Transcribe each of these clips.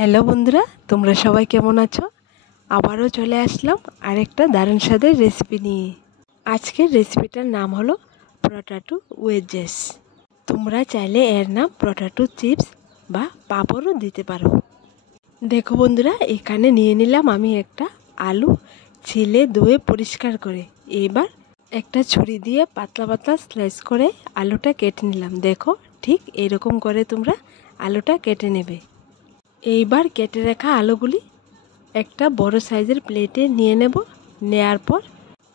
Hello বন্ধুরা, তোমরা সবাই কেমন আছো? আবারও চলে আসলাম আরেকটা দারুণ স্বাদের রেসিপি নিয়ে। আজকের রেসিপিটার নাম হলো পটাটো ওয়েজেস। তোমরা চাইলে এর নাম পটাটো চিপস বা পাঁপড়ও দিতে পারো। দেখো বন্ধুরা, এখানে নিয়ে নিলাম আমি একটা আলু ছিলে ধুয়ে পরিষ্কার করে। এবার একটা ছুরি দিয়ে পাতলা পাতলা স্লাইস করে আলুটা কেটে নিলাম। দেখো, ঠিক এরকম করে তোমরা আলুটা কেটে নেবে। এইবার কেটে রাখা আলুগুলি একটা বড় সাইজের প্লেটে নিয়ে নেব। নেয়ার পর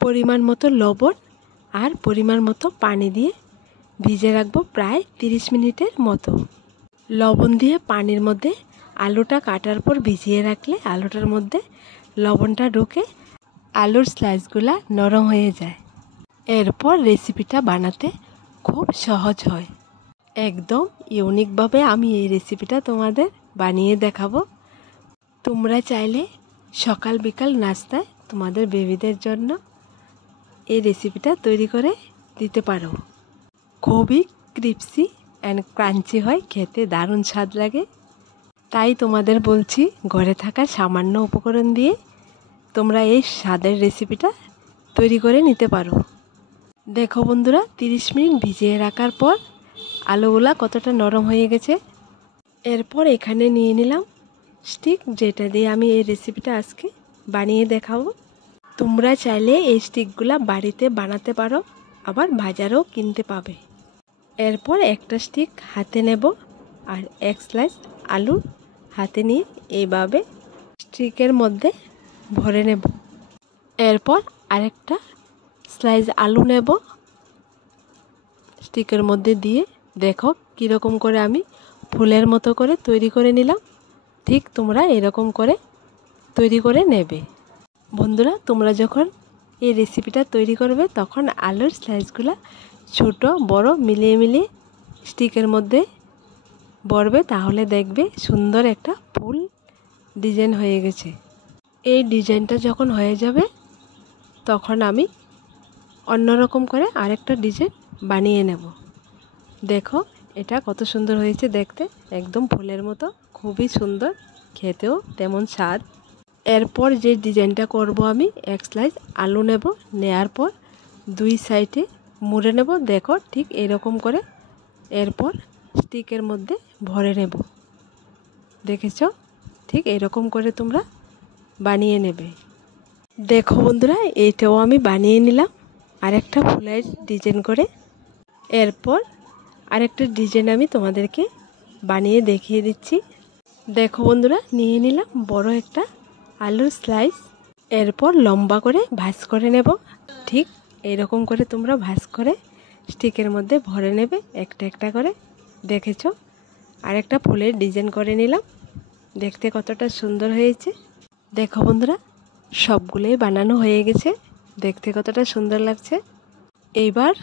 পরিমাণ মতো লবণ আর পরিমাণ মতো পানি দিয়ে ভিজে রাখবো প্রায় 30 মিনিটের মতো। লবণ দিয়ে পানির মধ্যে আলুটা কাটার পর ভিজিয়ে রাখলে আলুটার মধ্যে লবণটা ঢুকে আলুর স্লাইসগুলা নরম হয়ে যায়। এরপর রেসিপিটা বানাতে খুব সহজ হয়। একদম ইউনিকভাবে আমি এই রেসিপিটা তোমাদের বানিয়ে দেখাবো। তোমরা চাইলে সকাল বিকাল নাস্তায় তোমাদের বেবিদের জন্য এই রেসিপিটা তৈরি করে দিতে পারো। খুবই ক্রিপসি অ্যান্ড ক্রাঞ্চি হয়, খেতে দারুণ স্বাদ লাগে। তাই তোমাদের বলছি, ঘরে থাকা সামান্য উপকরণ দিয়ে তোমরা এই স্বাদের রেসিপিটা তৈরি করে নিতে পারো। দেখো বন্ধুরা, 30 মিনিট ভিজিয়ে রাখার পর আলুগুলা কতটা নরম হয়ে গেছে। এরপর এখানে নিয়ে নিলাম স্টিক, যেটা দিয়ে আমি এই রেসিপিটা আজকে বানিয়ে দেখাবো। তোমরা চাইলে এই স্টিকগুলা বাড়িতে বানাতে পারো, আবার বাজারেও কিনতে পাবে। এরপর একটা স্টিক হাতে নেব আর এক স্লাইস আলু হাতে নিয়ে এইভাবে স্টিকের মধ্যে ভরে নেব। এরপর আরেকটা স্লাইস আলু নেব, স্টিকের মধ্যে দিয়ে দেখো কীরকম করে আমি ফুলের মতো করে তৈরি করে নিলাম। ঠিক তোমরা এরকম করে তৈরি করে নেবে। বন্ধুরা, তোমরা যখন এই রেসিপিটা তৈরি করবে তখন আলুর স্লাইসগুলো ছোট বড় মিলিয়ে মিলিয়ে স্টিকের মধ্যে ভরবে, তাহলে দেখবে সুন্দর একটা ফুল ডিজাইন হয়ে গেছে। এই ডিজাইনটা যখন হয়ে যাবে তখন আমি অন্যরকম করে আরেকটা ডিজাইন বানিয়ে নেব। দেখো এটা কত সুন্দর হয়েছে দেখতে, একদম ফুলের মতো, খুবই সুন্দর, খেতেও তেমন স্বাদ। এরপর যে ডিজাইনটা করব আমি এক স্লাইস আলু নেব, নেয়ার পর দুই সাইডে মুড়ে নেব। দেখো ঠিক এরকম করে এরপর স্টিকের মধ্যে ভরে নেব। দেখেছো, ঠিক এরকম করে তোমরা বানিয়ে নেবে। দেখো বন্ধুরা, এইটাও আমি বানিয়ে নিলাম আরেকটা ফুলের ডিজাইন করে। এরপর আরেকটা ডিজাইন আমি তোমাদেরকে বানিয়ে দেখিয়ে দিচ্ছি। দেখো বন্ধুরা, নিয়ে নিলাম বড় একটা আলুর স্লাইস। এরপর লম্বা করে ভাঁজ করে নেব। ঠিক এরকম করে তোমরা ভাঁজ করে স্টিকের মধ্যে ভরে নেবে একটা একটা করে। দেখেছো, আরেকটা ফুলের ডিজাইন করে নিলাম, দেখতে কতটা সুন্দর হয়েছে। দেখো বন্ধুরা, সবগুলোই বানানো হয়ে গেছে, দেখতে কতটা সুন্দর লাগছে। এইবার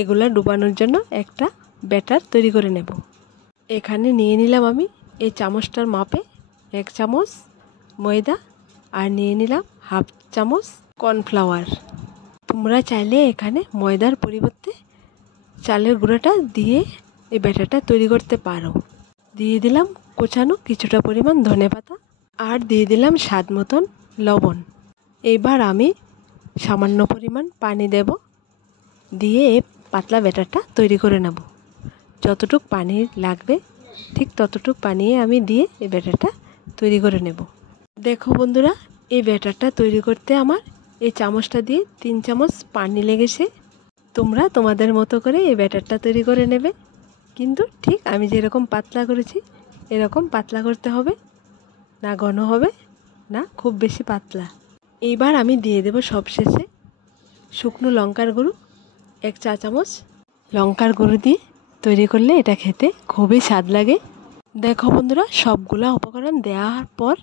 এগুলা ডুবানোর জন্য একটা ব্যাটার তৈরি করে নেব। এখানে নিয়ে নিলাম আমি এই চামচটার মাপে 1 চামচ ময়দা আর নিয়ে নিলাম হাফ চামচ কর্নফ্লাওয়ার। তোমরা চাইলে এখানে ময়দার পরিবর্তে চালের গুঁড়োটা দিয়ে এই ব্যাটারটা তৈরি করতে পারো। দিয়ে দিলাম কোচানো কিছুটা পরিমাণ ধনেপাতা আর দিয়ে দিলাম স্বাদ মতন লবণ। এবার আমি সামান্য পরিমাণ পানি দেব, দিয়ে পাতলা ব্যাটারটা তৈরি করে নেব। যতটুক পানি লাগবে ঠিক ততটুক পানি আমি দিয়ে এই ব্যাটারটা তৈরি করে নেব। দেখো বন্ধুরা, এই ব্যাটারটা তৈরি করতে আমার এই চামচটা দিয়ে 3 চামচ পানি লেগেছে। তোমরা তোমাদের মতো করে এই ব্যাটারটা তৈরি করে নেবে, কিন্তু ঠিক আমি যেরকম পাতলা করেছি এরকম পাতলা করতে হবে, না ঘন হবে না খুব বেশি পাতলা। এইবার আমি দিয়ে দেব সবশেষে শুকনো লঙ্কার গুঁড়ো 1 চা চামচ। লঙ্কার গুঁড়ো দিয়ে তৈরি করলে এটা খেতে খুবই স্বাদ লাগে। দেখো বন্ধুরা, সবগুলো উপকরণ দেওয়ার পর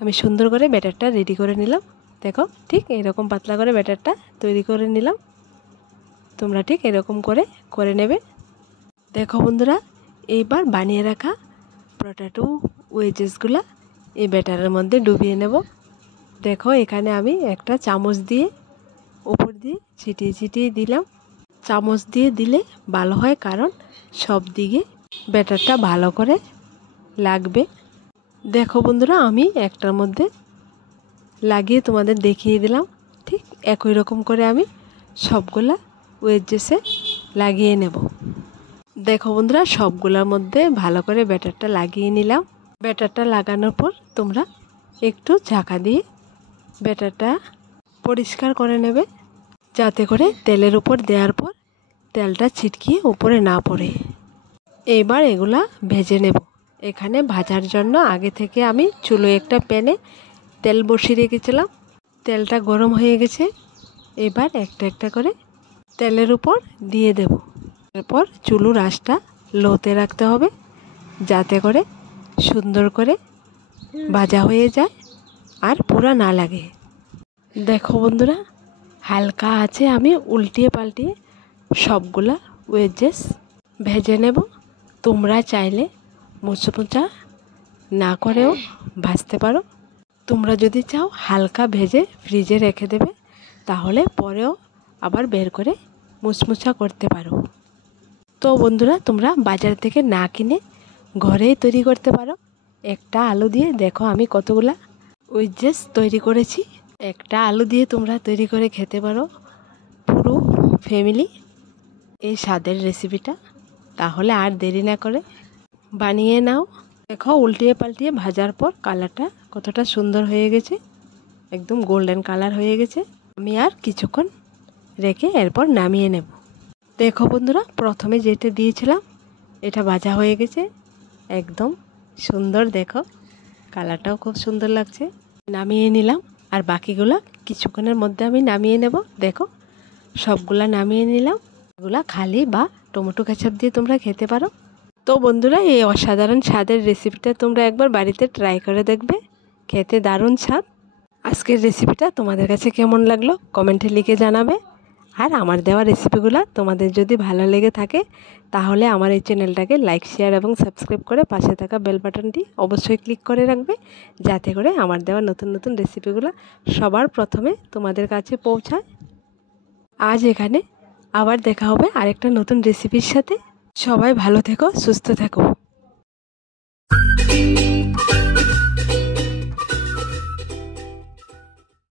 আমি সুন্দর করে ব্যাটারটা রেডি করে নিলাম। দেখো ঠিক এরকম পাতলা করে ব্যাটারটা তৈরি করে নিলাম, তোমরা ঠিক এরকম করে নেবে। দেখো বন্ধুরা, এইবার বানিয়ে রাখা পটাটো ওয়েজেসগুলো এই ব্যাটারের মধ্যে ডুবিয়ে নেব। দেখো এখানে আমি একটা চামচ দিয়ে উপর দিয়ে ছিটিয়ে ছিটিয়ে দিলাম। চামচ দিয়ে দিলে ভালো হয়, কারণ সব দিকে ব্যাটারটা ভালো করে লাগবে। দেখো বন্ধুরা, আমি একটার মধ্যে লাগিয়ে তোমাদের দেখিয়ে দিলাম। ঠিক একই রকম করে আমি সবগুলা ওয়েজেসে লাগিয়ে নেব। দেখো বন্ধুরা, সবগুলোর মধ্যে ভালো করে ব্যাটারটা লাগিয়ে নিলাম। ব্যাটারটা লাগানোর পর তোমরা একটু ঢাকা দিয়ে ব্যাটারটা পরিষ্কার করে নেবে, যাতে করে তেলের উপর দেওয়ার পর তেলটা ছিটকিয়ে উপরে না পড়ে। এবার এগুলা ভেজে নেব। এখানে ভাজার জন্য আগে থেকে আমি চুলোয় একটা প্যানে তেল বসিয়ে রেখেছিলাম। তেলটা গরম হয়ে গেছে। এবার একটা একটা করে তেলের উপর দিয়ে দেব। এরপর চুলোর আঁচটা লোতে রাখতে হবে, যাতে করে সুন্দর করে ভাজা হয়ে যায় আর পোড়া না লাগে। দেখো বন্ধুরা, হালকা আছে আমি উল্টিয়ে পাল্টিয়ে সবগুলা ওয়েজেস ভেজে নেব। তোমরা চাইলে মুচমুচা না করেও ভাজতে পারো। তোমরা যদি চাও হালকা ভেজে ফ্রিজে রেখে দেবে, তাহলে পরেও আবার বের করে মুচমুচা করতে পারো। তো বন্ধুরা, তোমরা বাজার থেকে না কিনে ঘরেই তৈরি করতে পারো। একটা আলু দিয়ে দেখো আমি কতগুলা ওয়েজেস তৈরি করেছি। একটা আলু দিয়ে তোমরা তৈরি করে খেতে পারো পুরো ফ্যামিলি এই স্বাদের রেসিপিটা। তাহলে আর দেরি না করে বানিয়ে নাও। দেখো উল্টিয়ে পাল্টিয়ে ভাজার পর কালারটা কতটা সুন্দর হয়ে গেছে, একদম গোল্ডেন কালার হয়ে গেছে। আমি আর কিছুক্ষণ রেখে এরপর নামিয়ে নেব। দেখো বন্ধুরা, প্রথমে যেটা দিয়েছিলাম এটা ভাজা হয়ে গেছে, একদম সুন্দর। দেখো কালারটাও খুব সুন্দর লাগছে। নামিয়ে নিলাম। আর বাকিগুলো কিছুক্ষণের মধ্যে আমি নামিয়ে নেব। দেখো সবগুলা নামিয়ে নিলাম। এগুলা খালি বা টমেটো কেচাপ দিয়ে তোমরা খেতে পারো। তো বন্ধুরা, এই অসাধারণ স্বাদের রেসিপিটা তোমরা একবার বাড়িতে ট্রাই করে দেখবে, খেতে দারুণ স্বাদ। আজকের রেসিপিটা তোমাদের কাছে কেমন লাগলো কমেন্টে লিখে জানাবে। আর আমার দেওয়া রেসিপিগুলো তোমাদের যদি ভালো লেগে থাকে, তাহলে আমার এই চ্যানেলটাকে লাইক, শেয়ার এবং সাবস্ক্রাইব করে পাশে থাকা বেল বাটনটি অবশ্যই ক্লিক করে রাখবে, যাতে করে আমার দেওয়া নতুন নতুন রেসিপিগুলো সবার প্রথমে তোমাদের কাছে পৌঁছায়। আজ এখানে আবার দেখা হবে আরেকটা নতুন রেসিপির সাথে। সবাই ভালো থেকো, সুস্থ থেকো।